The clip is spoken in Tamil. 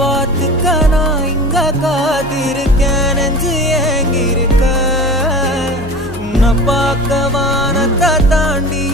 பார்த்துக்க நான் இங்க காத்திருக்கேன் நெஞ்சு ஏங்கிருக்க உன்னை பார்க்க வானத்தை தாண்டி